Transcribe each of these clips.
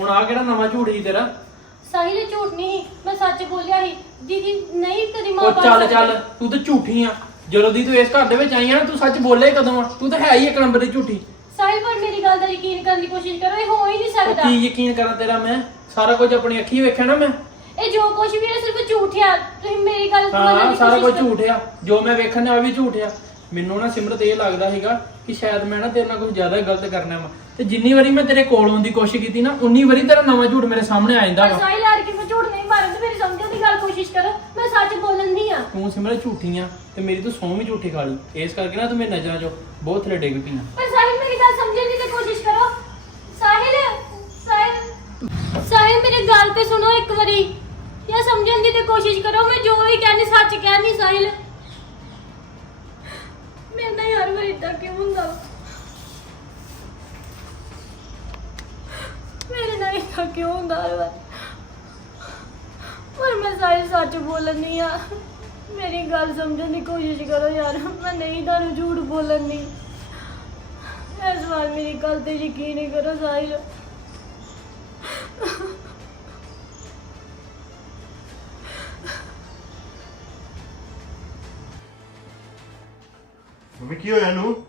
ਹੁਣ ਆ ਕਿਹੜਾ ਨਵਾਂ ਝੂਠ ਸੀ ਤੇਰਾ? ਸਾਹਿਲ ਝੂਠ ਨਹੀਂ ਮੈਂ ਸੱਚ ਬੋਲਿਆ ਸੀ। ਦੀਦੀ ਨਹੀਂ ਕਦੀ ਮਾਂ ਉਹ ਬਣ ਚੱਲ ਸਕਦੀ। ਚੱਲ ਤੂੰ ਤਾਂ ਝੂਠੀ ਆ। ਜਦੋਂ ਦੀ ਤੂੰ ਇਸ ਘਰ ਦੇ ਵਿੱਚ ਆਈ ਆ ਨਾ ਤੂੰ ਸੱਚ ਬੋਲੇ ਕਦੋਂ ਆ? ਤੂੰ ਤਾਂ ਹੈ ਹੀ ਇੱਕ ਨੰਬਰ ਦੀ ਝੂਠੀ। ਸਾਹਿਲ ਪਰ ਮੇਰੀ ਗੱਲ ਦਾ ਯਕੀਨ ਕਰਨ ਦੀ ਕੋਸ਼ਿਸ਼ ਕਰੋ ਇਹ ਹੋ ਹੀ ਨਹੀਂ ਉਹ ਸਕਦਾ। ਕੀ ਯਕੀਨ ਕਰਾਂ ਤੇਰਾ ਮੈਂ? ਸਾਰਾ ਕੁਝ ਆਪਣੀ ਅੱਖੀਂ ਵੇਖਿਆ ਨਾ ਮੈਂ? ਇਹ ਜੋ ਕੁਝ ਵੀ ਹੈ ਸਿਰਫ ਝੂਠ ਆ। ਤੁਸੀਂ ਮੇਰੀ ਗੱਲ ਮੰਨਣ ਹਾਂ ਦੀ ਸਾਰਾ ਕੁਝ ਕੋਸ਼ਿਸ਼ ਝੂਠ ਆ। ਜੋ ਮੈਂ ਵੇਖਣ ਆ ਉਹ ਵੀ ਝੂਠ ਆ। ਮੈਨੂੰ ਨਾ ਸਿਮਰਤ ਇਹ ਲੱਗਦਾ ਸੀਗਾ ਕਿ ਸ਼ਾਇਦ ਮੈਂ ਨਾ ਤੇਰੇ ਨਾਲ ਕੁਝ ਜ਼ਿਆਦਾ ਗਲਤ ਕਰਨਾ ਵਾ। ਤੇ ਜਿੰਨੀ ਵਾਰੀ ਮੈਂ ਤੇਰੇ ਕੋਲ ਆਉਣ ਦੀ ਕੋਸ਼ਿਸ਼ ਕੀਤੀ ਨਾ ਉਨੀ ਵਾਰੀ ਤੇਰਾ ਨਵਾਂ ਝੂਠ ਮੇਰੇ ਸਾਹਮਣੇ ਆ ਜਾਂਦਾ ਵਾ। ਸਾਹਿਲ ਯਾਰ ਕਿ ਮੈਂ ਝੂਠ ਨਹੀਂ ਮਾਰਨ ਤੇ ਮੇਰੀ ਸਮਝਣ ਦੀ ਗੱਲ ਕੋਸ਼ਿਸ਼ ਕਰੋ ਮੈਂ ਸੱਚ ਬੋਲਣ ਦੀ ਆ ਤੂੰ ਸਿਮਰਤ ਝੂਠੀ ਆ ਤੇ ਮੇਰੀ ਤੂੰ ਸੌਂ ਵੀ ਝੂਠੀ ਖਾ ਲਈ। ਇਸ ਕਰਕੇ ਨਾ ਤੂੰ ਮੇਰੀ ਨਜ਼ਰਾਂ 'ਚੋਂ ਬਹੁਤ ਥੱਲੇ ਡਿੱਗ ਪਈ ਆ। ਪਰ ਸਾਹਿਲ ਮੇਰੀ ਗੱਲ ਸਮਝਣ ਦੀ ਤੇ ਕੋਸ਼ਿਸ਼ ਕਰੋ। ਸਾਹਿਲ ਸਾਹਿਲ ਸਾਹਿਲ ਮੇਰੀ ਗੱਲ ਤੇ ਸੁਣੋ ਇੱਕ ਵਾਰੀ। ਜਾਂ ਸਮਝਣ ਦੀ ਤੇ ਕੋਸ਼ਿਸ਼ ਕਰੋ ਮੈਂ ਜੋ ਵੀ ਕਹਿੰਦੀ ਸੱਚ ਕਹਿੰਦੀ ਸਾਹਿਲ। ਯਾਰ ਮੇਰੀ ਇਦਾਂ ਕਿਉਂ ਹੁੰਦਾ? ਮੇਰੇ ਨਾਲ ਇਦਾਂ ਕਿਉਂ ਹੁੰਦਾ ਹਰ ਵਾਰ? ਪਰ ਮੈਂ ਸਾਰੀ ਸੱਚ ਬੋਲਣੀ ਆ ਮੇਰੀ ਗੱਲ ਸਮਝਣ ਦੀ ਕੋਸ਼ਿਸ਼ ਕਰੋ ਯਾਰ, ਮੈਂ ਨਹੀਂ ਤੁਹਾਨੂੰ ਝੂਠ ਬੋਲਣ ਦੀ ਇਸ ਵਾਰ ਮੇਰੀ ਗੱਲ ਤੇ ਯਕੀਨ ਕਰੋ ਸਾਹਿਲ ਕੀ ਹੋਇਆ ਇਹਨੂੰ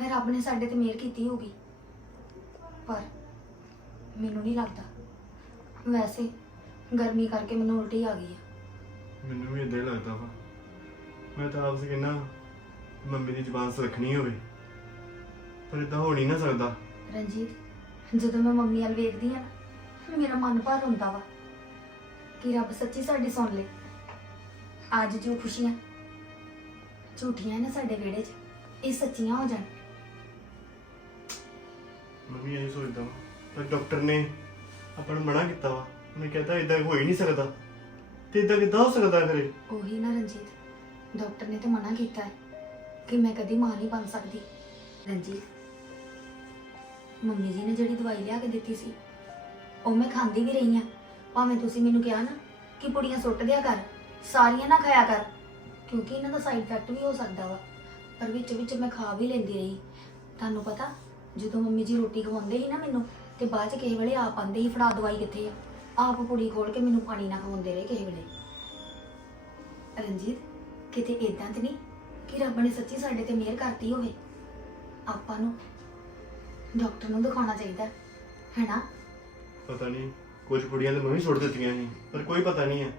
ਮੈਂ ਰੱਬ ਨੇ ਸਾਡੇ ਤੇ ਮਿਹਰ ਕੀਤੀ ਹੋਗੀ ਪਰ ਮੈਨੂੰ ਨਹੀਂ ਲੱਗਦਾ। ਵੈਸੇ ਗਰਮੀ ਕਰਕੇ ਮੈਨੂੰ ਉਲਟੀ ਆ ਗਈ ਹੈ ਮੈਨੂੰ ਵੀ ਇਦਾਂ ਹੀ ਲੱਗਦਾ ਵਾ। ਮੈਂ ਤਾਂ ਆਪਸੇ ਕਹਿੰਦਾ ਮੰਮੀ ਦੀ ਜ਼ੁਬਾਨ ਸੁਰੱਖਣੀ ਹੋਵੇ। ਪਰ ਇਦਾਂ ਹੋ ਨਹੀਂ ਨਾ ਸਕਦਾ। ਰਣਜੀਤ ਜਦੋਂ ਮੈਂ ਮੰਮੀ ਵੱਲ ਵੇਖਦੀ ਆ ਮੇਰਾ ਮਨ ਭਰ ਹੁੰਦਾ ਵਾ ਕਿ ਰੱਬ ਸੱਚੀ ਸਾਡੀ ਸੁਣ ਲੇ। ਅੱਜ ਜੋ ਖੁਸ਼ੀਆਂ ਝੂਠੀਆਂ ਨੇ ਸਾਡੇ ਵਿਹੜੇ 'ਚ ਇਹ ਸੱਚੀਆਂ ਹੋ ਜਾਣ। ਮੰਮੀ ਇਹ ਸੋਚਦਾ ਵਾ, ਪਰ ਡਾਕਟਰ ਨੇ ਆਪਾਂ ਨੂੰ ਮਨਾ ਕੀਤਾ ਵਾ। ਉਹਨੇ ਕਹਿੰਦਾ ਇਦਾਂ ਹੋ ਹੀ ਨਹੀਂ ਸਕਦਾ। ਤੇ ਇਦਾਂ ਕਿੱਦਾਂ ਹੋ ਸਕਦਾ ਫਿਰ ਇਹ? ਉਹੀ ਨਾ ਰਣਜੀਤ ਡਾਕਟਰ ਨੇ ਤੇ ਮਨਾ ਕੀਤਾ ਹੈ ਕਿ ਮੈਂ ਕਦੀ ਮਾਂ ਨਹੀਂ ਬਣ ਸਕਦੀ। ਰਣਜੀਤ, ਮੰਮੀ ਜੀ ਨੇ ਜਿਹੜੀ ਦਵਾਈ ਲਿਆ ਕੇ ਦਿੱਤੀ ਸੀ, ਉਹ ਮੈਂ ਖਾਂਦੀ ਵੀ ਰਹੀ ਆ ਭਾਵੇਂ ਤੁਸੀਂ ਮੈਨੂੰ ਕਿਹਾ ਨਾ ਕਿ ਪੁੜੀਆਂ ਸੁੱਟ ਦਿਆ ਕਰ, ਸਾਰੀਆਂ ਨਾ ਖਾਇਆ ਕਰ, ਕਿਉਂਕਿ ਇਹਨਾਂ ਦਾ ਸਾਈਡ ਇਫੈਕਟ ਵੀ ਹੋ ਸਕਦਾ ਵਾ। ਪਰ ਵਿੱਚ ਵਿੱਚ ਮੈਂ ਖਾ ਵੀ ਲੈਂਦੀ ਰਹੀ। ਤੁਹਾਨੂੰ ਪਤਾ ਜਦੋਂ ਮੰਮੀ ਜੀ ਰੋਟੀ ਖਵਾਉਂਦੇ ਸੀ ਨਾ ਮੈਨੂੰ ਤੇ ਬਾਅਦ ਚ ਕਿਸੇ ਵੇਲੇ ਆਪ ਆਂਦੇ ਸੀ ਫੜਾ ਦਵਾਈ ਕਿੱਥੇ ਆ? ਆਪ ਪੁੜੀ ਖੋਲ ਕੇ ਮੈਨੂੰ ਪਾਣੀ ਨਾ ਖਵਾਉਂਦੇ ਰਹੇ ਕਿਸੇ ਵੇਲੇ। ਰਣਜੀਤ ਕਿਤੇ ਇਦਾਂ ਤੇ ਨਹੀਂ ਕਿ ਰੱਬ ਨੇ ਸੱਚੀ ਸਾਡੇ ਤੇ ਮਿਹਰ ਕਰਤੀ ਹੋਵੇ? ਆਪਾਂ ਨੂੰ ਡਾਕਟਰ ਨੂੰ ਦਿਖਾਉਣਾ ਚਾਹੀਦਾ ਹੈ ਹੈਨਾ? ਪਤਾ ਨਹੀਂ ਕੁਝ ਪੁੜੀਆਂ ਤੇ ਮੈਂ ਵੀ ਦਿੱਤੀਆਂ ਸੀ ਪਰ ਕੋਈ ਪਤਾ ਨਹੀਂ ਹੈ।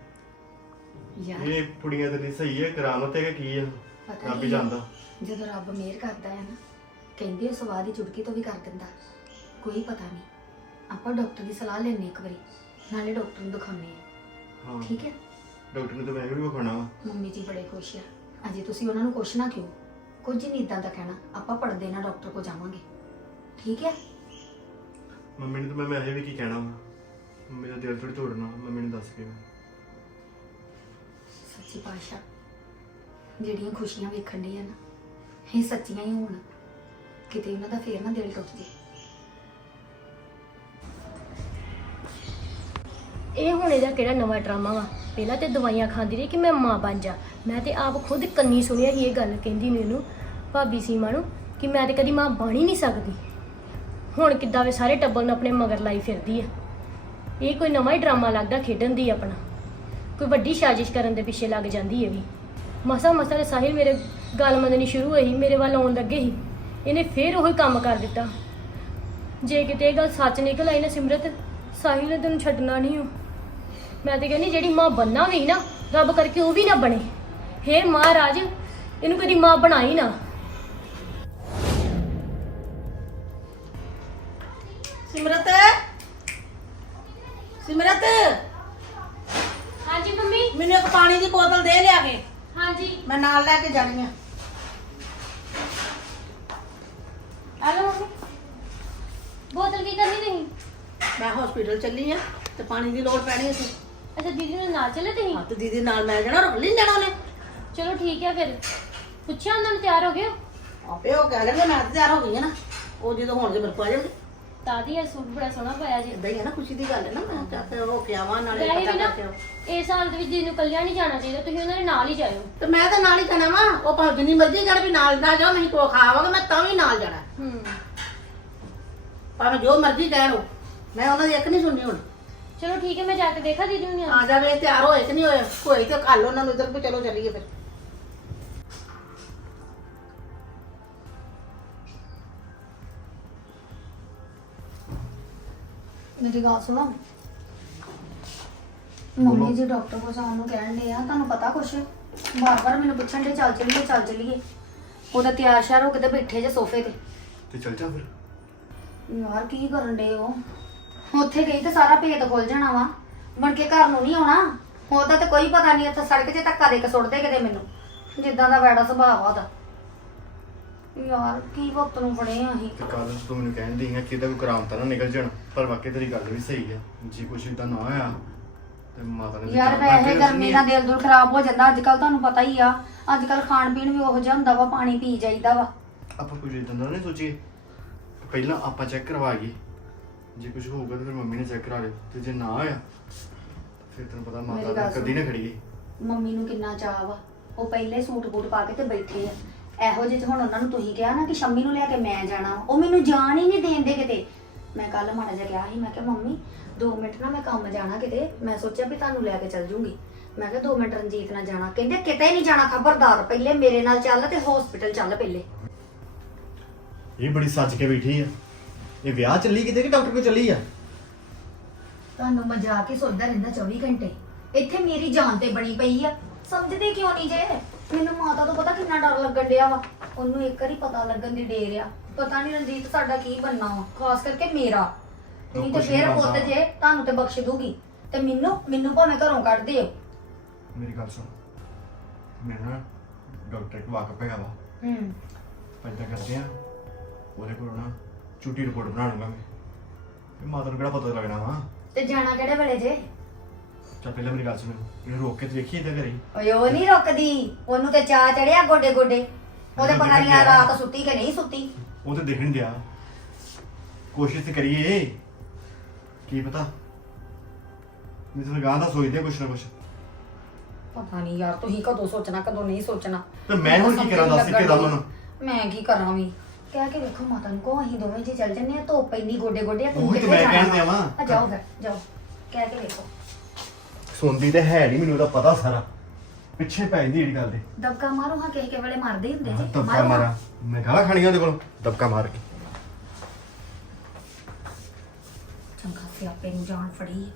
ਯਾਰ। ਇਹ ਪੁੜੀਆਂ ਤੇ ਲਈ ਸਹੀ ਹੈ ਕਰਾਮਤ ਹੈ ਕਿ ਕੀ ਹੈ? ਪਤਾ ਰੱਬ ਹੀ ਨਹੀਂ ਜਾਣਦਾ। ਜਦੋਂ ਰੱਬ ਮਿਹਰ ਕਰਦਾ ਹੈ ਨਾ ਕਹਿੰਦੇ ਉਹ ਸਵਾਦ ਦੀ ਚੁਟਕੀ ਤੋਂ ਵੀ ਕਰ ਦਿੰਦਾ। ਕੋਈ ਪਤਾ ਨਹੀਂ। ਆਪਾਂ ਡਾਕਟਰ ਦੀ ਸਲਾਹ ਲੈਣੀ ਇੱਕ ਵਾਰੀ। ਨਾਲੇ ਡਾਕਟਰ ਨੂੰ ਦਿਖਾਉਣੇ ਆ ਹਾਂ। ਠੀਕ ਹੈ? ਡਾਕਟਰ ਨੇ ਤਾਂ ਮੈਂ ਵੀ ਵਿਖਾਉਣਾ ਵਾ। ਮੰਮੀ ਜੀ ਬੜੇ ਖੁਸ਼ ਆ। ਅਜੇ ਤੁਸੀਂ ਉਹਨਾਂ ਨੂੰ ਕੁਛ ਨਾ ਕਿਉਂ ਕੁਝ ਨਹੀਂ ਇਦਾਂ ਦਾ ਕਹਿਣਾ। ਆਪਾਂ ਪੜਦੇ ਨਾ ਡਾਕਟਰ ਕੋ ਜਾਵਾਂਗੇ। ਠੀਕ ਹੈ? ਮੰਮੀ ਨੂੰ ਤਾਂ ਮੈਂ ਵੈਸੇ ਵੀ ਕੀ ਕਹਿਣਾ ਵਾ। ਮੰਮੀ ਦਾ ਦਿਲ ਥੋੜੀ ਤੋੜਨਾ। ਮੰਮੀ ਨੂੰ ਦੱਸ ਕੇ। ਸੱਚੀ ਪਾਸ਼ਾ ਜਿਹੜੀਆਂ ਖੁਸ਼ੀਆਂ ਵੇਖਣ ਦੀਆਂ ਨਾ ਇਹ ਸੱਚੀਆਂ ਹੀ ਹੋਣ। ਕਿਤੇ ਉਹਨਾਂ ਦਾ ਫੇਰ ਨਾ ਦਿਲ ਟੁੱਟ ਜੇ। ਇਹ ਹੁਣ ਇਹਦਾ ਕਿਹੜਾ ਨਵਾਂ ਡਰਾਮਾ ਵਾ? ਪਹਿਲਾਂ ਤੇ ਦਵਾਈਆਂ ਖਾਂਦੀ ਰਹੀ ਕਿ ਮੈਂ ਮਾਂ ਬਣ ਜਾ। ਮੈਂ ਤੇ ਆਪ ਖੁਦ ਕੰਨੀ ਸੁਣਿਆ ਸੀ ਇਹ ਗੱਲ, ਕਹਿੰਦੀ ਮੈਨੂੰ ਭਾਬੀ ਸੀਮਾ ਨੂੰ, ਕਿ ਮੈਂ ਤੇ ਕਦੀ ਮਾਂ ਬਣ ਹੀ ਨਹੀਂ ਸਕਦੀ। ਹੁਣ ਕਿੱਦਾਂ ਵੇ ਸਾਰੇ ਟੱਬਰ ਨੂੰ ਆਪਣੇ ਮਗਰ ਲਾਈ ਫਿਰਦੀ ਆ। ਇਹ ਕੋਈ ਨਵਾਂ ਹੀ ਡਰਾਮਾ ਲੱਗਦਾ ਖੇਡਣ ਦੀ ਆਪਣਾ। ਕੋਈ ਵੱਡੀ ਸਾਜ਼ਿਸ਼ ਕਰਨ ਦੇ ਪਿੱਛੇ ਲੱਗ ਜਾਂਦੀ ਹੈ ਵੀ। ਮਸਾ ਮਸਾ ਦੇ ਸਾਹਿਲ ਮੇਰੇ ਗੱਲ ਮੰਨਣੀ ਸ਼ੁਰੂ ਹੋਈ ਮੇਰੇ ਵੱਲ ਆਉਣ ਲੱਗੇ ਸੀ। ਇਹਨੇ ਫੇਰ ਉਹੀ ਕੰਮ ਕਰ ਦਿੱਤਾ। ਜੇ ਕਿਤੇ ਇਹ ਗੱਲ ਸੱਚ ਨਿਕਲ ਆਈ ਨਾ ਸਿਮਰਤ ਸਾਹਿਲ ਨੇ ਤੈਨੂੰ ਛੱਡਣਾ ਨਹੀਂ ਹੋ ਮੈਂ ਤੇ ਕਹਿੰਦੀ ਜਿਹੜੀ ਮਾਂ ਬੰਨਾ ਵੀ ਨਾ ਰੱਬ ਕਰਕੇ ਉਹ ਵੀ ਨਾ ਬਣੇ। ਹੇ ਮਹਾਰਾਜ ਇਹਨੂੰ ਕਦੀ ਮਾਂ ਬਣਾਈ ਨਾ। ਸਿਮਰਤ? ਸਿਮਰਤ? ਹਾਂਜੀ ਮੰਮੀ। ਮੈਨੂੰ ਇੱਕ ਪਾਣੀ ਦੀ ਬੋਤਲ ਦੇ ਲਿਆ ਕੇ। ਹਾਂਜੀ। ਮੈਂ ਨਾਲ ਲੈ ਕੇ ਜਾਣੀ ਆ। ਹਲੋ ਬੋਤਲ ਕੀ ਕਰਨੀ ਨਹੀਂ ਮੈਂ ਹਸਪੀਟਲ ਚੱਲੀ ਆ ਤੇ ਪਾਣੀ ਦੀ ਲੋੜ ਪੈਣੀ ਸੀ ਅੱਛਾ ਦੀਦੀ ਨੂੰ ਨਾਲ ਚੱਲੇ ਤੁਸੀਂ? ਹਾਂ ਤੇ ਦੀਦੀ ਨਾਲ ਮੈਂ ਜਾਣਾ ਰੁਕ ਨਹੀਂ ਜਾਣਾ ਉਹਨੇ। ਚਲੋ ਠੀਕ ਹੈ ਫਿਰ। ਪੁੱਛਿਆ ਉਹਨਾਂ ਨੂੰ ਤਿਆਰ ਹੋ ਗਏ ਹੋ? ਆਪੇ ਉਹ ਕਹਿ ਲੈਣਗੇ ਮੈਂ ਤਾਂ ਤਿਆਰ ਹੋ ਗਈ ਆ ਨਾ। ਉਹ ਜਦੋਂ ਹੋਣਗੇ ਮੇਰੇ ਕੋਲ ਆ ਜਾਣਗੇ। ਦਾਦੀ ਇਹ ਸੂਟ ਬੜਾ ਸੋਹਣਾ ਪਾਇਆ ਜੀ। ਇਦਾਂ ਹੀ ਹੈ ਨਾ ਖੁਸ਼ੀ ਦੀ ਗੱਲ ਹੈ ਨਾ ਮੈਂ ਕਿਹਾ ਫਿਰ ਹੋ ਕੇ ਆਵਾਂ ਨਾਲੇ ਵੈਸੇ ਪਤਾ ਵੀ ਨਾ ਕਰਕੇ ਆਵਾਂ। ਇਸ ਸਾਲ ਦੇ ਵਿੱਚ ਦੀਦੀ ਨੂੰ ਕੱਲਿਆ ਨਹੀਂ ਜਾਣਾ ਚਾਹੀਦਾ ਤੁਸੀਂ ਉਹਨਾਂ ਦੇ ਨਾਲ ਹੀ ਜਾਇਓ। ਤੇ ਮੈਂ ਤਾਂ ਨਾਲ ਹੀ ਜਾਣਾ ਵਾ ਉਹ ਭਾਵੇਂ ਜਿੰਨੀ ਮਰਜ਼ੀ ਕਹਿਣ ਵੀ ਨਾਲ ਨਾ ਜਾਓ ਨਹੀਂ ਕੋ ਖਾਵਾਂਗਾ ਮੈਂ ਤਾਂ ਵੀ ਨਾਲ ਜਾਣਾ। ਹੂੰ। ਭਾਵੇਂ ਜੋ ਮਰਜ਼ੀ ਕਹਿਣ ਉਹ ਮੈਂ ਉਹਨਾਂ ਦੀ ਇੱਕ ਨਹੀਂ ਸੁਣਨੀ ਹੁਣ। ਚਲੋ ਠੀਕ ਹੈ ਮੈਂ ਜਾ ਕੇ ਦੇਖਾ ਦੀਦੀ ਨੂੰ ਆ ਜਾਵੇ ਤਿਆਰ ਹੋਏ ਕਿ ਨਹੀਂ ਹੋਏ ਕੋਈ ਤੇ ਲਓ ਉਹਨਾਂ ਨੂੰ ਇਧਰ ਵੀ ਚਲੋ ਚੱਲੀਏ ਫਿਰ। ਮੇਰੀ ਗੱਲ ਸੁਣੋ। ਮੰਮੀ ਜੀ ਡਾਕਟਰ ਕੋਲ ਜਾਣ ਨੂੰ ਕਹਿਣ ਦੇ ਆ ਤੁਹਾਨੂੰ ਪਤਾ ਕੁਛ? ਬਾਰ-ਬਾਰ ਮੈਨੂੰ ਪੁੱਛਣ ਦੇ ਚੱਲ ਚੱਲੀਏ ਚੱਲ ਚੱਲੀਏ। ਉਹਦਾ ਤਿਆਰ ਸ਼ਿਆਰ ਹੋ ਕੇ ਤੇ ਬੈਠੇ ਜੇ ਸੋਫੇ ਤੇ। ਤੇ ਚੱਲ ਜਾ ਫਿਰ। ਯਾਰ ਕੀ ਕਰਨ ਦੇ ਉਹ? ਉੱਥੇ ਗਈ ਤੇ ਸਾਰਾ ਭੇਤ ਖੁੱਲ ਜਾਣਾ ਵਾ। ਬਣ ਕੇ ਘਰ ਨੂੰ ਨਹੀਂ ਆਉਣਾ। ਉਹਦਾ ਤੇ ਕੋਈ ਪਤਾ ਨਹੀਂ ਇੱਥੇ ਸੜਕ 'ਤੇ ਧੱਕਾ ਦੇ ਕੇ ਸੁੱਟਦੇ ਕਿਤੇ ਮੈਨੂੰ। ਜਿੱਦਾਂ ਦਾ ਵੈੜਾ ਸੁਭਾਅ ਆ ਉਹਦਾ। ਯਾਰ ਕੀ ਵਕਤ ਨੂੰ ਫੜੇ ਆ ਅਸੀਂ? ਤੇ ਕੱਲ ਤੂੰ ਮੈਨੂੰ ਕਹਿਣ ਦੀ ਹੈ ਕਿ ਇਹਦਾ ਕੋਈ ਕਰਾਮ ਤਾਂ ਨਾ ਨਿਕਲ ਜਾਣ। ਪਰ ਵਾਕਈ ਤੇਰੀ ਗੱਲ ਵੀ ਸਹੀ ਹੈ ਜੇ ਕੁਛ ਇਦਾਂ ਨਾ ਹੋਇਆ ਤੇ ਮਾਤਾ ਨੇ ਯਾਰ ਵੈਸੇ ਗਰਮੀ ਨਾਲ ਦਿਲ ਦੁਲ ਖਰਾਬ ਹੋ ਜਾਂਦਾ ਅੱਜ ਕੱਲ ਤੁਹਾਨੂੰ ਪਤਾ ਹੀ ਆ ਅੱਜ ਕੱਲ ਖਾਣ ਪੀਣ ਵੀ ਉਹੋ ਜਿਹਾ ਹੁੰਦਾ ਵਾ ਪਾਣੀ ਪੀ ਜਾਈਦਾ ਵਾ। ਆਪਾਂ ਕੁਝ ਇਦਾਂ ਦਾ ਨਹੀਂ ਸੋਚੀਏ ਪਹਿਲਾਂ ਆਪਾਂ ਚੈੱਕ ਕਰਵਾਈਏ ਜੇ ਕੁਝ ਹੋਊਗਾ ਤਾਂ ਫਿਰ ਮੰਮੀ ਨੇ ਚੈੱਕ ਕਰਾ ਲਿਓ ਤੇ ਜੇ ਨਾ ਹੋਇਆ ਫਿਰ ਤੈਨੂੰ ਪਤਾ ਮੇਰੀ ਮਾਤਾ ਗੱਲ ਨੇ ਕਦੀ ਨਾ। ਖੜੀਏ ਮੰਮੀ ਨੂੰ ਕਿੰਨਾ ਚਾਅ ਵਾ ਉਹ ਪਹਿਲੇ ਸੂਟ ਬੂਟ ਪਾ ਕੇ ਤੇ ਬੈਠੇ ਆ ਇਹੋ ਜਿਹੇ 'ਚ ਹੁਣ ਉਹਨਾਂ ਨੂੰ ਤੁਸੀਂ ਕਿਹਾ ਨਾ ਕਿ ਸ਼ੰਮੀ ਨੂੰ ਲੈ ਕੇ ਮੈਂ ਜਾਣਾ। ਉਹ ਮੈਨੂੰ ਜਾਣ ਹੀ ਨਹੀਂ ਦੇਂਦੇ ਕਿਤੇ ਮੈਂ ਕੱਲ ਮਾੜਾ ਜਿਹਾ ਕਿਹਾ ਸੀ ਮੈਂ ਕਿਹਾ ਮੰਮੀ 2 ਮਿੰਟ ਨਾ ਮੈਂ ਕੰਮ ਜਾਣਾ ਕਿਤੇ। ਮੈਂ ਸੋਚਿਆ ਵੀ ਤੁਹਾਨੂੰ ਲੈ ਕੇ ਚੱਲ ਜੂੰਗੀ। ਮੈਂ ਕਿਹਾ 2 ਮਿੰਟ ਰਣਜੀਤ ਨਾਲ ਜਾਣਾ। ਕਹਿੰਦੇ ਕਿਤੇ ਨਹੀਂ ਜਾਣਾ ਖਬਰਦਾਰ ਪਹਿਲੇ ਮੇਰੇ ਨਾਲ ਚੱਲ ਤੇ ਹਸਪੀਟਲ ਚੱਲ ਪਹਿਲੇ। ਇਹ ਬੜੀ ਸੱਚ ਕੇ ਬੈਠੀ ਆ। ਇਹ ਵਿਆਹ ਚੱਲੀ ਕਿਤੇ ਕਿ ਡਾਕਟਰ ਕੋਲ ਚੱਲੀ ਆ? ਤੁਹਾਨੂੰ ਮਜ਼ਾਕ ਹੀ ਸੋਚਦਾ ਰਹਿੰਦਾ 24 ਘੰਟੇ। ਇੱਥੇ ਮੇਰੀ ਜਾਨ ਤੇ ਬਣੀ ਪਈ ਆ। ਸਮਝਦੇ ਕਿਉਂ ਨਹੀਂ ਜੇ? ਮੈਨੂੰ ਮਾਤਾ ਤੋਂ ਪਤਾ ਕਿੰਨਾ ਡਰ ਲੱਗਣ ਡਿਆ ਵਾ। ਉਹਨੂੰ ਇੱਕ ਵਾਰੀ ਪਤਾ ਲੱਗਣ ਦੀ ਡੇਰ ਆ। ਪਤਾ ਨਹੀਂ ਰਣਜੀਤ ਸਾਡਾ ਕੀ ਬਣਨਾ ਵਾ ਖਾਸ ਕਰਕੇ ਮੇਰਾ। ਨਹੀਂ ਤੇ ਕੁਛ ਨੀ ਫੇਰ ਬਣਦਾ। ਪੁੱਤ ਜੇ ਤੁਹਾਨੂੰ ਤੇ ਬਖਸ਼ ਦੂਗੀ। ਤੇ ਮੈਨੂੰ ਮੈਨੂੰ ਭਾਵੇਂ ਘਰੋਂ ਕੱਢ ਦਿਓ। ਮੇਰੀ ਗੱਲ ਸੁਣ। ਮੈਂ ਨਾ ਡਾਕਟਰ ਕੋਲ ਵਾਕਫ ਹੈਗਾ ਵਾ। ਹੂੰ। ਪੈਦਾ ਕਰਦੇ ਆ ਉਹਦੇ ਕੋਲ ਨਾ ਛੁੱਟੀ ਰਿਪੋਰਟ ਬਣਾ ਲੂੰਗਾ ਮੈਂ। ਇਹ ਮਾਤਾ ਨੂੰ ਕਿਹੜਾ ਪਤਾ ਲੱਗਣਾ ਵਾ? ਤੇ ਜਾਣਾ ਕਿਹੜੇ ਵੇਲੇ ਜੇ? ਚੱਲ ਪਹਿਲਾਂ ਮੇਰੀ ਗੱਲ ਸੁਣ। ਇਹਨੂੰ ਰੋਕ ਕੇ ਤੇ ਵੇਖੀ ਇੱਦਾਂ ਕਰੀ ਓਏ ਉਹ ਨਹੀਂ ਰੁਕਦੀ। ਉਹਨੂੰ ਤੇ ਚਾਹ ਚੜਿਆ ਗੋਡੇ ਗੋਡੇ ਉਹਦੇ ਪਤਾ ਨਹੀਂ ਆ ਰਾਤ ਸੁੱਤੀ ਕਿ ਨਹੀਂ ਸੁੱਤੀ? ਉਹ ਤੇ ਦੇਖਣ ਦਿਆ ਕੋਸ਼ਿਸ਼ ਤੇ ਕਰੀਏ। ਕੀ ਪਤਾ? ਮੈਂ ਤਾਂ ਗਾਂ ਦਾ ਸੋਚਦੇ ਕੁਛ ਨਾ ਕੁਛ। ਪਤਾ ਨਹੀਂ ਯਾਰ ਤੁਸੀਂ ਕਦੋਂ ਸੋਚਣਾ ਕਦੋਂ ਨਹੀਂ ਸੋਚਣਾ। ਤੇ ਮੈਂ ਹੁਣ ਕੀ ਕਰਾਂ ਦੱਸ ਕੇ ਦਮ ਨੂੰ? ਮੈਂ ਕੀ ਕਰਾਂ ਵੀ? ਕਹਿ ਕੇ ਵੇਖੋ ਮਾਤਾ ਨੂੰ ਕੋ ਅਸੀਂ ਦੋਵੇਂ ਜੀ ਚੱਲ ਜੰਨੇ ਆ ਧੁੱਪ ਇੰਨੀ ਗੋਡੇ ਗੋਡੇ ਆ, ਤੂੰ ਕਿੱਥੇ ਜਾਣਾ? ਜਾਓ ਫਿਰ ਜਾਓ। ਕਹਿ ਕੇ ਵੇਖੋ। ਸੁਣਦੀ ਤੇ ਹੈ ਨਹੀਂ ਮੈਨੂੰ ਉਹਦਾ ਪਤਾ ਸਾਰਾ। ਪਿੱਛੇ ਪੈ ਜਾਂਦੀ ਜਿਹੜੀ ਗੱਲ ਦੇ। ਦਬਕਾ ਮਾਰੋ ਹਾਂ ਕਿਸੇ ਕਿਸੇ ਵੇਲੇ ਮਾਰਦੇ ਹੀ ਹੁੰਦੇ ਜੀ ਦਬਕਾ ਮਾਰੋ ਮੈਂ ਗਾਲਾਂ ਖਾਣੀਆਂ ਉਹਦੇ ਕੋਲ। ਦਬਕਾ ਮਾਰ ਕੇ। ਚੰਗਾ ਸਿਆਪੇ ਨੂੰ ਜਾਣ ਫੜੀ।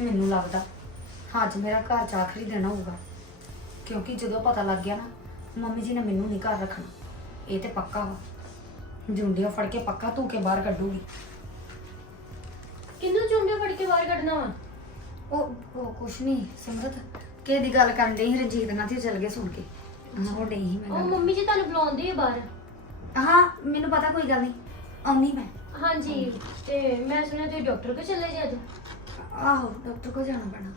ਮੈਨੂੰ ਲੱਗਦਾ ਅੱਜ ਮੇਰਾ ਘਰ ਚ ਆਖਰੀ ਦਿਨ ਹੋਊਗਾ। ਕਿਉਂਕਿ ਜਦੋਂ ਪਤਾ ਲੱਗ ਗਿਆ ਨਾ ਮੰਮੀ ਜੀ ਨੇ ਮੈਨੂੰ ਨਹੀਂ ਘਰ ਰੱਖਣਾ। ਇਹ ਤੇ ਪੱਕਾ ਵਾ। ਜੁੰਡੀਆਂ ਫੜ ਕੇ ਪੱਕਾ ਧੂ ਕੇ ਬਾਹਰ ਕੱਢੂਗੀ। ਕਿੰਨੂੰ ਚੁੰਡੇ ਫੜ ਕੇ ਬਾਹਰ ਕੱਢਣਾ ਵਾ? ਉਹ ਉਹ ਕੁਛ ਨਹੀਂ ਸਿਮਰਤ। ਕਿਹਦੀ ਗੱਲ ਕਰਨ ਦੇ ਰਣਜੀਤ ਨਾਲ ਤੇ ਚੱਲ ਗਏ ਸੁਣ ਕੇ। ਹਾਂ ਉਹ ਡਈ ਸੀ ਮੈਂ ਉਹ ਗੱਲ ਮੰਮੀ ਜੀ ਤੁਹਾਨੂੰ ਬੁਲਾਉਂਦੇ ਆ ਬਾਹਰ। ਹਾਂ ਮੈਨੂੰ ਪਤਾ ਕੋਈ ਗੱਲ ਨਹੀਂ ਆਉਣੀ ਮੈਂ। ਹਾਂਜੀ ਤੇ ਮੈਂ ਸੁਣਿਆ ਤੁਸੀਂ ਡਾਕਟਰ ਕੋਲ ਚੱਲੇ ਜੀ ਅੱਜ। ਆਹੋ ਡਾਕਟਰ ਕੋਲ ਜਾਣਾ ਪੈਣਾ।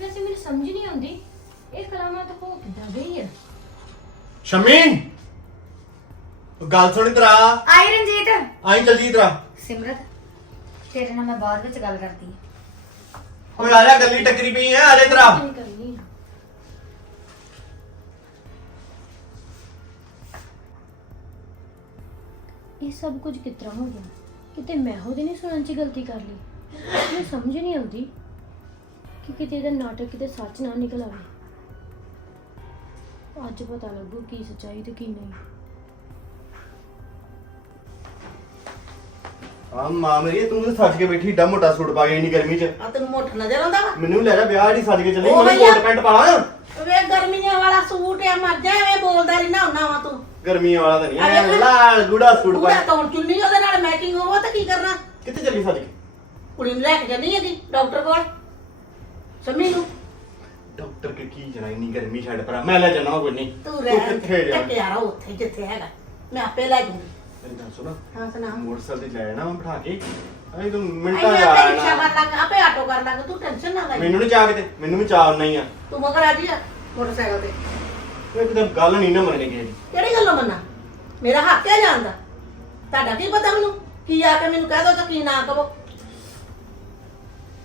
ਵੈਸੇ ਮੈਨੂੰ ਸਮਝ ਨਹੀਂ ਆਉਂਦੀ ਇਹ ਕਲਾਮਾਂ ਤਾਂ ਹੋ ਕਿੱਦਾਂ ਗਈ ਆ। ਸ਼ਮੀ! ਉਹ ਗੱਲ ਸੁਣੀ ਤਰਾ। ਆਈ ਰਣਜੀਤ। ਆਈ ਜਲਦੀ ਤਰਾ। ਸਿਮਰਤ ਤੇਰੇ ਨਾਲ ਮੈਂ ਬਾਅਦ ਵਿੱਚ ਗੱਲ ਕਰਦੀ ਹਾਂ ਓਏ ਆ ਜਾ, ਗੱਲੀ ਟੱਕਰੀ ਪਈ ਆ ਜਾ ਤਰਾ ਨਹੀਂ ਕਰਨੀ। ਆ। ਇਹ ਸਭ ਕੁਝ ਕਿਸ ਤਰ੍ਹਾਂ ਹੋ ਗਿਆ? ਕਿਤੇ ਮੈਂ ਉਹਦੇ ਨਹੀਂ ਸੁਣਨ ਚ ਗਲਤੀ ਕਰ ਲਈ? ਮੈਨੂੰ ਸਮਝ ਨਹੀਂ ਆਉਂਦੀ ਕਿ ਕਿਤੇ ਇਹਦਾ ਨਾਟਕ ਕਿਤੇ ਸੱਚ ਨਾ ਨਿਕਲ ਆਵੇ। ਅੱਜ ਪਤਾ ਲੱਗੂ ਕੀ ਸੱਚਾਈ ਤੇ ਕੀ ਨਹੀਂ। ਆ ਮਾਂ ਮੇਰੀ ਤੂੰ ਤਾਂ ਸੱਜ ਕੇ ਬੈਠੀ ਏਡਾ ਮੋਟਾ ਸੂਟ ਪਾ ਕੇ ਇੰਨੀ ਗਰਮੀ 'ਚ। ਆ ਤੈਨੂੰ ਮੋਟ ਨਜ਼ਰ ਆਉਂਦਾ ਵਾ? ਮੈਨੂੰ ਲੈ ਜਾ ਵਿਆਹ ਦੀ ਸੱਜ ਕੇ ਚੱਲੀ ਉਹ ਮੈਂ ਭਈਆ। ਕੋਟ ਪੈਂਟ ਪਾ ਲਾਂ। ਵੇ ਗਰਮੀਆਂ ਵਾਲਾ ਸੂਟ ਆ ਮਰ ਜਾ ਐਵੇਂ ਬੋਲਦਾ ਰਹਿਣਾ ਹੁੰਨਾ ਵਾ ਤੂੰ। ਗਰਮੀਆਂ ਵਾਲਾ ਤਾਂ ਨਹੀਂ ਆ ਐ ਵੇਖ। ਲਾਲ ਗੂੜਾ ਸੂਟ ਪੂਰਾ ਪਾ। ਤੌਣ ਚੁੰਨੀ ਉਹਦੇ ਨਾਲ ਮੈਚਿੰਗ ਹੋਵੇ ਤਾਂ ਕੀ ਕਰਨਾ? ਕਿੱਥੇ ਚੱਲੀ ਸੱਜ ਕੇ? ਕੁੜੀ ਨੂੰ ਲੈ ਕੇ ਜਾਣੀ ਹੈਗੀ ਡਾਕਟਰ ਕੋਲ। ਸਮੀ ਨੂੰ। ਡਾਕਟਰ ਕੇ ਕੀ ਜਣਾ ਇੰਨੀ ਗਰਮੀ ਛੱਡ ਪਰਾ। ਮੈਂ ਲੈ ਜਾਣਾ ਕੋਈ ਨਹੀਂ ਤੂੰ ਰਹਿ ਕਿੱਥੇ ਜਾ? ਟੱਕ ਯਾਰਾ ਉੱਥੇ ਜਿੱਥੇ ਹੈਗਾ। ਮੈਂ ਆਪੇ ਲੈ ਜੂੰਗੀ ਮੇਰੀ ਗੱਲ ਸੁਣ। ਹਾਂ ਸੁਣਾ ਮੋਟਰਸਾਈਕਲ ਤੇ ਲੈ ਜਾਣਾ ਮੈਂ ਬਿਠਾ ਕੇ ਅਰੇ ਤੂੰ ਆਈ ਮਿੰਟਾਂ ਆਪੇ ਜਾ ਰਿਕਸ਼ਾ ਕਰ ਲਾਂਗੇ ਆਪੇ ਆਟੋ ਕਰ ਲਾਂਗੇ ਤੂੰ ਟੈਨਸ਼ਨ ਨਾ ਲੈ। ਮੈਨੂੰ ਨਹੀਂ ਚਾਹ ਕਿਤੇ ਮੈਨੂੰ ਵੀ ਚਾਹ ਨਹੀਂ ਆ। ਤੂੰ ਮਗਰ ਆ ਜੀ ਮੋਟਰਸਾਈਕਲ ਤੇ। ਉਹ ਇੱਕਦਮ ਗੱਲ ਨਹੀਂ ਨਾ ਮੰਨਣੀ ਕਿਸੇ ਦੀ। ਕਿਹੜੀ ਗੱਲੋਂ ਮੰਨਾ? ਮੇਰਾ ਹੱਕ ਹੈ ਜਾਣ ਦਾ। ਤੁਹਾਡਾ ਕੀ ਪਤਾ ਮੈਨੂੰ? ਕੀ ਆ ਕੇ ਮੈਨੂੰ ਕਹਿ ਦੋ ਤਾਂ ਕੀ ਨਾ ਕਹੋ?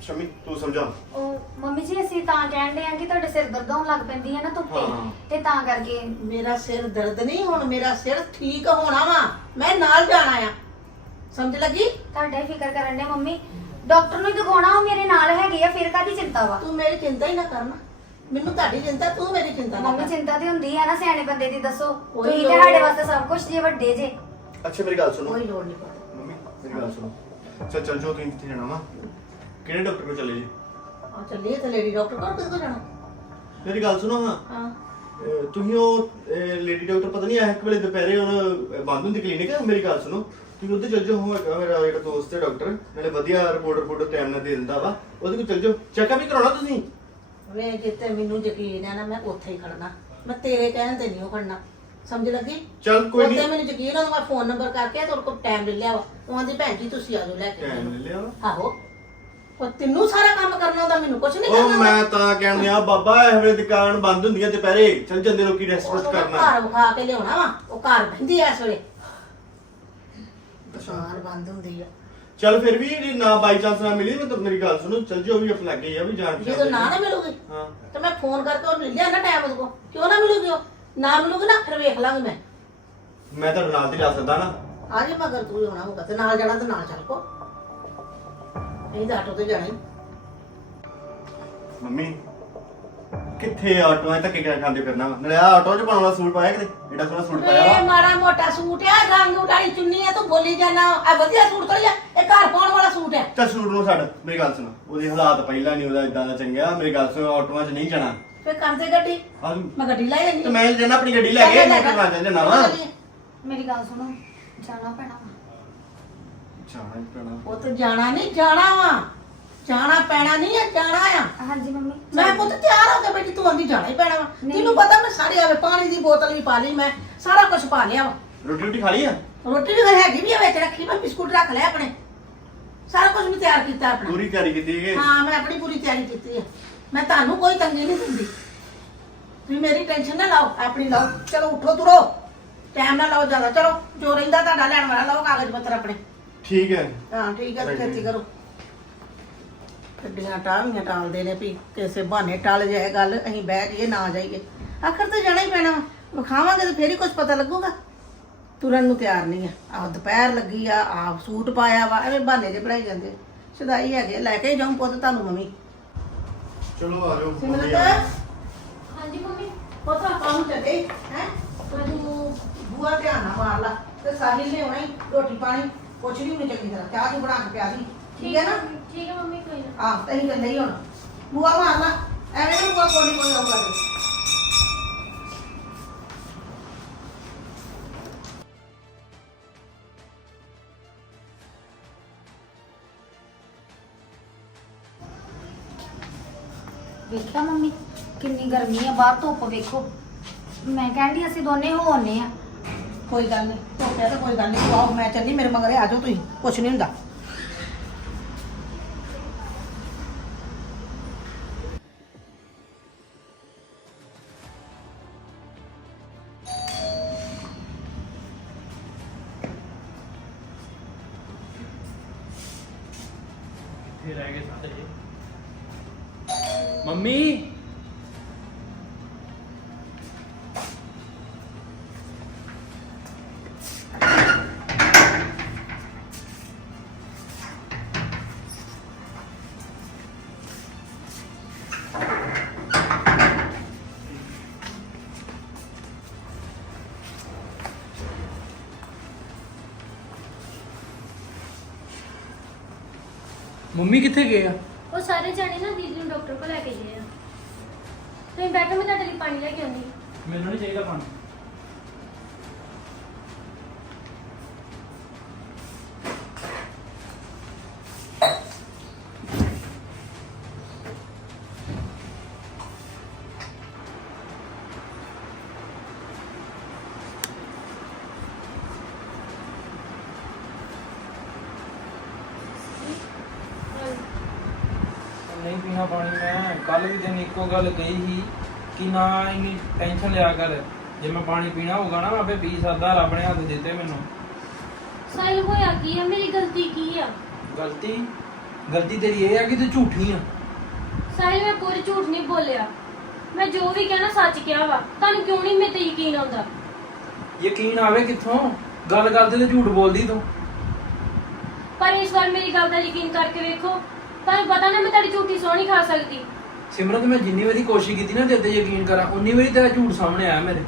ਸ਼ਮੀ ਤੂੰ ਸਮਝਾ। ਉਹ ਮੰਮੀ ਜੀ ਅਸੀਂ ਤਾਂ ਕਹਿੰਦੇ ਆ ਕਿ ਤੁਹਾਡੇ ਸਿਰ ਦਰਦ ਹੋਣ ਲੱਗ ਪੈਂਦੀ ਹੈ ਨਾ ਧੁੱਪੇ ਹਾਂ। ਤੇ ਤਾਂ ਕਰਕੇ। ਮੇਰਾ ਸਿਰ ਦਰਦ ਨਹੀਂ ਹੁਣ ਮੇਰਾ ਸਿਰ ਠੀਕ ਹੋਣਾ ਵਾ। ਮੈਂ ਨਾਲ ਜਾਣਾ ਆ। ਸਮਝ ਲੱਗੀ? ਤੁਹਾਡਾ ਹੀ ਫਿਕਰ ਕਰਨ ਦੇ ਮੰਮੀ। ਡਾਕਟਰ ਨੂੰ ਹੀ ਦਿਖਾਉਣਾ ਉਹ ਮੇਰੇ ਨਾਲ ਹੈਗੇ ਆ ਫਿਰ ਕਾਦੀ ਚਿੰਤਾ ਵਾ? ਤੂੰ ਮੇਰੀ ਚਿੰਤਾ ਹੀ ਨਾ ਕਰਨਾ ਮੈਨੂੰ ਤੁਹਾਡੀ ਚਿੰਤਾ ਤੂੰ ਮੇਰੀ ਚਿੰਤਾ ਨਾ ਮੰਮੀ ਕਰ। ਚਿੰਤਾ ਤੇ ਹੁੰਦੀ ਹੈ ਨਾ ਸਿਆਣੇ ਬੰਦੇ ਦੀ ਦੱਸੋ। ਉਹੀ ਤੁਸੀਂ ਤੇ ਸਾਡੇ। ਵਾਸਤੇ ਸਭ ਕੁਝ ਜੇ ਵੱਡੇ ਜੇ। ਅੱਛਾ ਮੇਰੀ ਗੱਲ ਸੁਣੋ। ਕੋਈ ਲੋੜ ਨਹੀਂ। ਮੰਮੀ ਮੇਰੀ ਗੱਲ ਸੁਣੋ। ਚੱਲ ਚੱਲ ਜੋ ਤੁਸੀਂ ਕਿੱਥੇ ਜਾਣਾ ਵਾ। ਕਿਹੜੇ ਡਾਕਟਰ ਕੋਲ ਚੱਲੇ ਜੀ? ਆ ਚੱਲੀਏ ਤੇ ਲੇਡੀ ਡਾਕਟਰ ਕੋਲ ਕਿੱਥੇ ਜਾਣਾ? ਮੇਰੀ ਗੱਲ ਸੁਣੋ ਹਾਂ। ਹਾਂ। ਅਹ ਤੁਸੀਂ ਉਹ ਲੇਡੀ ਡਾਕਟਰ ਪਤਾ ਨਹੀਂ ਇੱਕ ਵੇਲੇ ਦੁਪਹਿਰੇ ਉਹ ਬੰਦ ਹੁੰਦੀ ਕਲੀਨਿਕ ਮੇਰੀ ਗੱਲ ਸੁਣੋ। ਤੁਸੀਂ ਉੱਥੇ ਚੱਲ ਜਾਓ ਹੋਏਗਾ ਮੇਰਾ ਜਿਹੜਾ ਦੋਸਤ ਹੈ ਡਾਕਟਰ ਨਾਲੇ ਵਧੀਆ ਰਿਪੋਰਟ ਰਿਪੋਰਟ ਟਾਈਮ ਨਾਲ ਦੇ ਦਿੰਦਾ ਵਾ। ਉਹਦੇ ਕੋਲ ਚੱਲ ਜਾਓ। ਚੈੱਕਅਪ ਵੀ ਕਰਾਉਣਾ ਤੁਸੀਂ? ਵੇ ਜਿੱਤੇ ਮੈਨੂੰ ਯਕੀਨ ਹੈ ਨਾ ਮੈਂ ਉੱਥੇ ਹੀ ਖੜਨਾ। ਮੈਂ ਤੇਰੇ ਕਹਿਣ ਤੇ ਨਹੀਂ ਉਹ ਖੜਨਾ। ਸਮਝ ਲੱਗੀ? ਚੱਲ ਕੋਈ ਉੱਥੇ ਨਹੀਂ। ਮੈਨੂੰ ਯਕੀਨ ਆ ਮੈਂ ਫੋਨ ਨੰਬਰ ਕਰਕੇ ਤੁਹਾਡੇ ਕੋਲ ਟਾਈਮ ਲੈ ਲਿਆ ਵਾ। ਉਹ ਆਂਦੀ ਭੈਣ ਜੀ ਤੁਸੀਂ ਆ ਜਾਓ ਲੈ ਕੇ ਟਾਈਮ ਲੈ ਲਿਆ ਵਾ। ਆਹੋ। ਉਹ ਤੈਨੂੰ ਸਾਰਾ ਕੰਮ ਕਰਨਾ ਹੁੰਦਾ ਮੈਨੂੰ ਕੁਝ ਨਹੀਂ ਉਹ ਕਰਨਾ ਮੈਂ ਤਾਂ ਕਹਿਣ ਡਿਆ ਬਾਬਾ ਇਹ ਵੇਲੇ ਦੁਕਾਨ ਬੰਦ ਹੁੰਦੀ ਆ ਦੁਪਹਿਰੇ। ਚੱਲ ਜਾਂਦੇ ਲੋਕੀ ਰੈਸਟ ਕਰਨਾ। ਘਰ ਵਿਖਾ ਕੇ ਲਿਆਉਣਾ ਵਾ ਉਹ ਘਰ ਬਹਿੰਦੀ ਐ ਇਸ ਵੇਲੇ। ਦੁਕਾਨ ਬੰਦ ਹੁੰਦੀ ਆ। ਚੱਲ ਫਿਰ ਵੀ ਜੇ ਨਾ ਬਾਈ ਚਾਂਸ ਨਾ ਮਿਲੀ ਮੈਂ ਤਾਂ ਮੇਰੀ ਗੱਲ ਸੁਣੋ ਚੱਲ ਜਾਓ ਵੀ ਆਪਣੇ ਲੱਗੇ ਆ ਵੀ ਜਾਣ ਪਛਾਣ ਜਦੋਂ ਦੇ। ਨਾ ਨਾ ਮਿਲੂਗੀ ਹਾਂ। ਤੇ ਮੈਂ ਫੋਨ ਕਰਕੇ ਉਹ ਲੈ ਲਿਆ ਨਾ ਟਾਈਮ ਉਹਦੇ ਕੋਲ। ਕਿਉਂ ਨਾ ਮਿਲੂਗੀ ਉਹ? ਨਾ ਮਿਲੂਗੀ ਨਾ ਫਿਰ ਵੇਖ ਲਾਂਗੀ ਮੈਂ। ਮੈਂ ਤੁਹਾਡੇ ਨਾਲ ਤੇ ਜਾ ਸਕਦਾ ਨਾ। ਆ ਜੇ ਮਗਰ ਤੂੰ ਹੀ ਹੋਣਾ ਹੋਊਗਾ ਤੇ ਨਾਲ ਜਾਣਾ ਤੇ ਨਾਲ ਚੱਲ ਕੋ। ਇਹ ਤਾਂ ਆਟੋ ਤੇ ਜਾਣਾ ਹੀ। ਮੰਮੀ ਕਿੱਥੇ ਆਟੋਆਂ ਧੱਕੇ ਕਿਹੜਾ ਖਾਂਦੇ ਫਿਰਨਾ ਵਾ? ਨਾਲੇ ਆ ਆਟੋ 'ਚ ਪਾਉਣ ਵਾਲਾ ਸੂਟ ਪਾਇਆ ਕਿਤੇ? ਏਡਾ ਸੋਹਣਾ ਸੂਟ ਪਾਇਆ ਵੇ। ਵਾ ਮਾੜਾ ਮੋਟਾ ਸੂਟ ਆ ਰੰਗ ਉਡਾਈ ਚੁੰਨੀ ਆ ਤੂੰ ਬੋਲੀ ਜਾਣਾ ਆ ਵਧੀਆ ਸੂਟ ਤੋਂ ਲਿਆ ਇਹ ਘਰ ਪਾਉਣ ਵਾਲਾ ਸੂਟ ਹੈ ਚੱਲ ਸੂਟ ਨੂੰ ਛੱਡ ਮੇਰੀ ਗੱਲ ਸੁਣ। ਉਹਦੇ ਹਾਲਾਤ ਪਹਿਲਾਂ ਨਹੀਂ ਉਹਦਾ ਇਦਾਂ ਦਾ ਚੰਗਾ ਮੇਰੀ ਗੱਲ ਸੁਣ ਆਟੋਆਂ 'ਚ ਨਹੀਂ ਜਾਣਾ। ਫੇ ਕਰਦੇ ਗੱਡੀ। ਆ ਮੈਂ ਗੱਡੀ ਲੈ ਜਾਂਦੀ ਤੇ ਮੈਂ ਜਾਣਾ ਆਪਣੀ ਗੱਡੀ ਲੈ ਕੇ ਮੈਂ ਕਰਵਾ ਚੱਲ ਜਾਣਾ ਵਾ। ਮੇਰੀ ਗੱਲ ਸੁਣੋ ਜਾਣਾ ਪੈਣਾ ਵਾ। ਜਾਣਾ ਹੀ ਪੈਣਾ। ਉਹ ਤੇ ਜਾਣਾ ਨਹੀਂ ਜਾਣਾ ਵਾ। ਜਾਣਾ ਪੈਣਾ ਨਹੀਂ ਆ ਜਾਣਾ ਆ। ਹਾਂਜੀ ਮੰਮੀ ਮੈਂ ਪੁੱਤ ਤਿਆਰ ਹੋ ਕੇ ਬੈਠੀ ਤੂੰ ਆਂਦੀ ਜਾਣਾ ਹੀ ਪੈਣਾ ਵਾ। ਤੈਨੂੰ ਪਤਾ ਮੈਂ ਸਾਰੇ ਆਵੇ ਪਾਣੀ ਦੀ ਬੋਤਲ ਵੀ ਪਾ ਲਈ ਮੈਂ ਸਾਰਾ ਕੁਝ ਪਾ ਲਿਆ ਵਾ। ਰੋਟੀ ਰੋਟੀ ਖਾ ਲਈ ਆ? ਰੋਟੀ ਵੀ ਘਰ ਹੈਗੀ ਵੀ ਆ ਵਿੱਚ ਰੱਖੀ ਮੈਂ ਬਿਸਕੁਟ ਰੱਖ ਲਿਆ ਆਪਣੇ। ਸਾਰਾ ਕੁਝ ਮੈਂ ਤਿਆਰ ਕੀਤਾ ਆਪਣਾ। ਪੂਰੀ ਤਿਆਰੀ ਕੀਤੀ ਹੈ ਹਾਂ ਮੈਂ ਆਪਣੀ ਪੂਰੀ ਤਿਆਰੀ ਕੀਤੀ ਹੈ ਮੈਂ ਤੁਹਾਨੂੰ ਕੋਈ ਤੰਗੀ ਨਹੀਂ ਦਿੰਦੀ। ਤੁਸੀਂ ਮੇਰੀ ਟੈਨਸ਼ਨ ਨਾ ਲਾਓ ਆਪਣੀ ਲਾਓ। ਚਲੋ ਉੱਠੋ ਤੁਰੋ। ਟਾਈਮ ਨਾ ਲਾਓ ਜ਼ਿਆਦਾ ਚਲੋ। ਜੋ ਰਹਿੰਦਾ ਤੁਹਾਡਾ ਲੈਣ ਵਾਲਾ ਲਾਓ ਕਾਗਜ਼ ਪੱਤਰ ਆਪਣੇ। ਠੀਕ ਹੈ। ਹਾਂ ਠੀਕ ਹੈ ਤੇ ਖੇਤੀ ਕਰੋ। ਗੱਡੀਆਂ ਟਾਲੀਆਂ ਟਾਲਦੇ ਨੇ ਵੀ ਕਿਸੇ ਬਹਾਨੇ ਟਲ ਜਾਏ ਗੱਲ ਅਸੀਂ ਬਹਿ ਜਾਈਏ ਨਾ ਜਾਈਏ। ਆਖਰ ਤੇ ਜਾਣਾ ਹੀ ਪੈਣਾ ਵਾ। ਵਿਖਾਵਾਂਗੇ ਤੇ ਫੇਰ ਹੀ ਕੁਝ ਪਤਾ ਲੱਗੂਗਾ। ਤੁਰਨ ਨੂੰ ਤਿਆਰ ਨਹੀਂ ਆ। ਆ ਦੁਪਹਿਰ ਲੱਗੀ ਆ ਆਪ ਸੂਟ ਪਾਇਆ ਵਾ ਐਵੇਂ ਬਹਾਨੇ ਜੇ ਬਣਾਈ ਜਾਂਦੇ। ਸਦਾਈ ਹੈਗੇ ਲੈ ਕੇ ਜਾਉਂ ਪੁੱਤ ਤੁਹਾਨੂੰ ਮੰਮੀ। ਚਲੋ ਆ ਜਾਓ ਸਿਮਰਤ? ਮੰਮੀ ਆ ਜਾਓ। ਹਾਂਜੀ ਮੰਮੀ ਪਤਾ ਕੰਮ ਚੱਲੇ ਹੈ? ਤੂੰ ਬੁਆ ਧਿਆਨ ਨਾਲ ਮਾਰ ਲਾ ਤੇ ਸਾਹਿਲ ਨੇ ਆਉਣਾ ਹੀ ਰੋਟੀ ਪਾਣੀ। ਕੁਛ ਨਹੀਂ ਉਹਨੇ ਚੰਗੀ ਤਰ੍ਹਾਂ ਚਾਹ ਤੂੰ ਬਣਾ ਕੇ ਪਿਆ ਦੀ ਠੀਕ ਹੈ ਨਾ ਠੀਕ ਹੈ ਮੰਮੀ ਕੋਈ ਨਾ ਆਹ ਤਹੀਂ ਕਹਿੰਦੇ ਹੀ ਹੁਣ ਬੁਆ ਮਾਰ ਲਾ ਐਵੇਂ ਨਹੀਂ ਬੁਆ ਕੋਈ ਕੋਈ ਆਉਂਦਾ ਦੇ ਵੇਖਿਆ ਮੰਮੀ ਕਿੰਨੀ ਗਰਮੀ ਆ ਬਾਹਰ ਧੁੱਪ ਵੇਖੋ ਮੈਂ ਕਹਿੰਦੀ ਅਸੀਂ ਦੋਨੇ ਹੋ ਆਉਂਦੇ ਆ ਕੋਈ ਗੱਲ ਨਹੀਂ ਧੋਖਿਆ ਤਾਂ ਕੋਈ ਗੱਲ ਨਹੀਂ ਆਓ ਮੈਂ ਚੱਲੀ, ਮੇਰੇ ਮਗਰੇ ਆ ਜਾਓ ਤੁਸੀਂ, ਕੁਛ ਨਹੀਂ ਹੁੰਦਾ। ਮੰਮੀ ਕਿੱਥੇ ਗਏ ਆ? ਉਹ ਸਾਰੇ ਜਾਣੇ ਨਾ ਦੀਦੀ ਨੂੰ ਡਾਕਟਰ ਕੋਲ ਲੈ ਕੇ ਗਏ ਆ। ਤੁਸੀਂ ਬੈਠੋ ਮੈਂ ਤੁਹਾਡੇ ਲਈ ਪਾਣੀ ਲੈ ਕੇ ਆਉਂਦੀ। ਮੈਨੂੰ ਨਹੀਂ ਚਾਹੀਦਾ ਪਾਣੀ। ਨਹੀਂ ਪੀਣਾ ਪਾਣੀ ਮੈਂ। ਕੱਲ ਵੀ ਤੈਨੂੰ ਇੱਕੋ ਗੱਲ ਕਹੀ ਸੀ ਕਿ ਨਾ ਇੰਨੀ ਟੈਨਸ਼ਨ ਲਿਆ ਕਰ। ਜੇ ਮੈਂ ਪਾਣੀ ਪੀਣਾ ਹੋਊਗਾ ਨਾ ਮੈਂ ਆਪੇ ਪੀ ਸਕਦਾ ਰੱਬ ਨੇ ਹੱਥ ਦਿੱਤੇ ਮੈਨੂੰ। ਸਾਹਿਲ ਹੋਇਆ ਕੀ ਆ? ਮੇਰੀ ਗਲਤੀ ਕੀ ਆ? ਗਲਤੀ? ਗਲਤੀ ਤੇਰੀ ਇਹ ਆ ਕਿ ਤੂੰ ਝੂਠੀ ਆ। ਸਾਹਿਲ ਮੈਂ ਕੋਈ ਝੂਠ ਨਹੀਂ ਬੋਲਿਆ। ਮੈਂ ਜੋ ਵੀ ਕਹਿਣਾ ਸੱਚ ਕਿਹਾ ਵਾ। ਤੁਹਾਨੂੰ ਕਿਉਂ ਨਹੀਂ ਮੇਰੇ ਤੇ ਯਕੀਨ ਆਉਂਦਾ? ਯਕੀਨ ਆਵੇ ਕਿੱਥੋਂ? ਗੱਲ ਕਰਦੇ ਤੇ ਝੂਠ ਬੋਲਦੀ ਤੂੰ। ਪਰ ਇਸ ਵਾਰ ਮੇਰੀ ਗੱਲ ਦਾ ਯਕੀਨ ਕਰਕੇ ਵੇਖੋ। ਤੁਹਾਨੂੰ ਪਤਾ ਨਾ ਮੈਂ ਤੁਹਾਡੀ ਝੂਠੀ ਸੌ ਨਹੀਂ ਖਾ ਸਕਦੀ। ਸਿਮਰਤ ਮੈਂ ਜਿੰਨੀ ਵਾਰੀ ਕੋਸ਼ਿਸ਼ ਕੀਤੀ ਨਾ ਤੇਰੇ ਤੇ ਯਕੀਨ ਕਰਾਂ ਉਨੀ ਵਾਰੀ ਤੇਰਾ ਝੂਠ ਸਾਹਮਣੇ ਆਇਆ ਮੇਰੇ।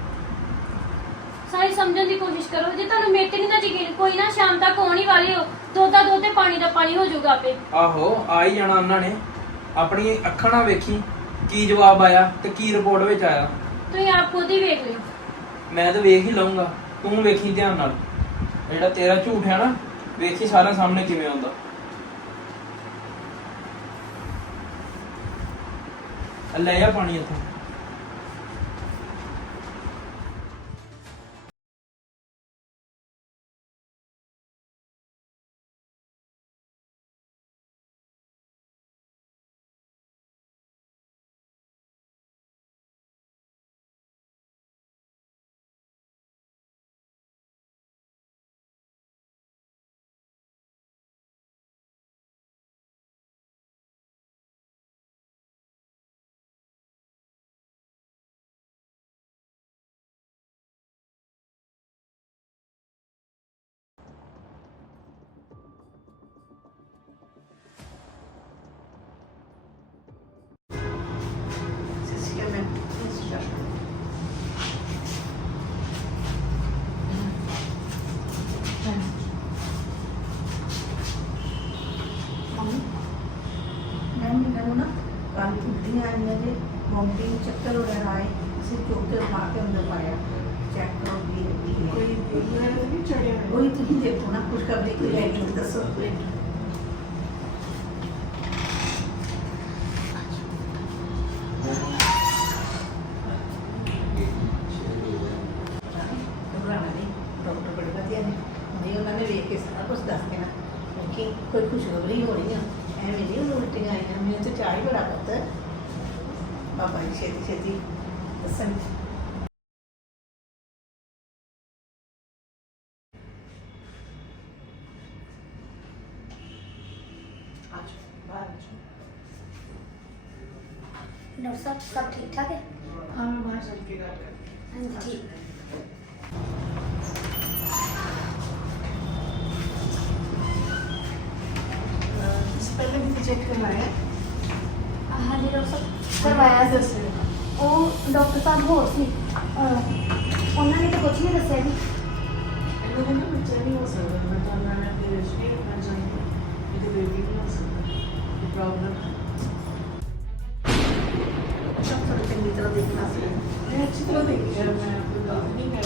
ਸਾਰੀ ਸਮਝਣ ਦੀ ਕੋਸ਼ਿਸ਼ ਕਰੋ ਜੇ ਤੁਹਾਨੂੰ ਮੇਰੇ ਤੇ ਨਹੀਂ ਨਾ ਯਕੀਨ ਕੋਈ ਨਾ ਸ਼ਾਮ ਤੱਕ ਹੋਣ ਹੀ ਵਾਲੇ ਹੋ ਦੁੱਧ ਦਾ ਦੁੱਧ ਤੇ ਪਾਣੀ ਦਾ ਪਾਣੀ ਹੋ ਜਾਊਗਾ ਆਪੇ। ਆਹੋ ਆ ਹੀ ਜਾਣਾ ਉਹਨਾਂ ਨੇ। ਆਪਣੀ ਅੱਖਾਂ ਨਾਲ ਵੇਖੀ ਕੀ ਜਵਾਬ ਆਇਆ ਤੇ ਕੀ ਰਿਪੋਰਟ ਵਿੱਚ ਆਇਆ। ਤੁਸੀਂ ਆਪ ਖੁਦ ਹੀ ਵੇਖ ਲਿਓ। ਮੈਂ ਤਾਂ ਵੇਖ ਹੀ ਲਊਂਗਾ ਤੂੰ ਵੇਖੀ ਧਿਆਨ ਨਾਲ। ਜਿਹੜਾ ਤੇਰਾ ਝੂਠ ਹੈ ਨਾ ਵੇਖੀ ਸਾਰਾ ਸਾਹਮਣੇ ਕਿਵੇਂ ਆਉਂਦਾ। ਲੈ ਆ ਪਾਣੀ ਇੱਥੋਂ। ਮੈਮ ਮੈਨੂੰ ਨਾ ਕੱਲ ਉਲਟੀਆਂ ਆਈਆਂ ਜੇ ਵੋਮਟਿੰਗ ਚੱਕਰ ਵਗੈਰਾ ਆਏ ਅਸੀਂ ਚੁੱਕ ਕੇ ਉਠਾ ਕੇ ਅੰਦਰ ਪਾਇਆ। ਚੈੱਕ ਕਰੋ ਕੀ ਕੀ ਹੈ। ਕੋਈ ਕੋਈ ਤੁਸੀਂ ਦੇਖੋ ਨਾ ਕੁਝ ਕਰ ਕੋਈ ਹੈ ਨਹੀਂ ਦੱਸੋ ਘਬਰਾਉਣਾ ਨਹੀਂ ਡਾਕਟਰ ਬੜੇ ਵਧੀਆ ਨੇ ਨਹੀਂ ਉਹਨਾਂ ਨੇ ਵੇਖ ਕੇ ਸਾਰਾ ਕੁਝ ਦੱਸ ਦੇਣਾ ਕਿ ਕੋਈ ਖੁਸ਼ਖਬਰੀ ਹੋ ਰਹੀ ਆ ਐਵੇਂ ਨਹੀਂ ਉਹਨੂੰ ਉਲਟੀਆਂ ਆਈਆਂ ਮੈਨੂੰ ਤੇ ਚਾਹ ਹੀ ਬੜਾ ਪੁੱਤ ਬਾਬਾ ਜੀ ਛੇਤੀ ਛੇਤੀ ਦੱਸਣ ਆਜੋ ਬਾਹਰ ਆਜੋ ਡਾਕਟਰ ਸਾਹਿਬ ਸਭ ਠੀਕ ਠਾਕ ਹੈ ਹਾਂ ਮੈਂ ਬਾਹਰ ਚੱਲ ਕੇ ਗੱਲ ਕਰ ਹਾਂਜੀ ਠੀਕ ਤੁਸੀਂ ਪਹਿਲੇ ਵੀ ਚੈੱਕ ਕਰਵਾਇਆ ਹਾਂਜੀ ਡਾਕਟਰ ਸਾਹਿਬ ਕਰਵਾਇਆ ਸੀ ਉਹ ਡਾਕਟਰ ਸਾਹਿਬ ਹੋਰ ਸੀ ਅਹ, ਉਹਨਾਂ ਨੇ ਤਾਂ ਕੁਝ ਨਹੀਂ ਦੱਸਿਆ ਜੀ ਇਹਨਾਂ ਦੇ ਨਾ ਬੱਚਾ ਨਹੀਂ ਹੋ ਸਕਦਾ ਮੈਂ ਤਾਂ ਉਹਨਾਂ ਨੇ ਫਿਰ ਰਿਸ਼ਤੇ ਰੱਖਣਾ ਚਾਹੀਦਾ ਇਹਦੇ ਬੇਬੀ ਨਹੀਂ ਹੋ ਸਕਦਾ ਇਹ ਪ੍ਰੋਬਲਮ ਹੈ ਤਰ੍ਹਾਂ ਦੇਖਣਾ ਸੀ। ਮੈਂ ਅੱਛੀ ਤਰ੍ਹਾਂ ਦੇਖਿਆ ਮੈਂ ਕੋਈ ਗੱਲ ਨਹੀਂ ਕਰ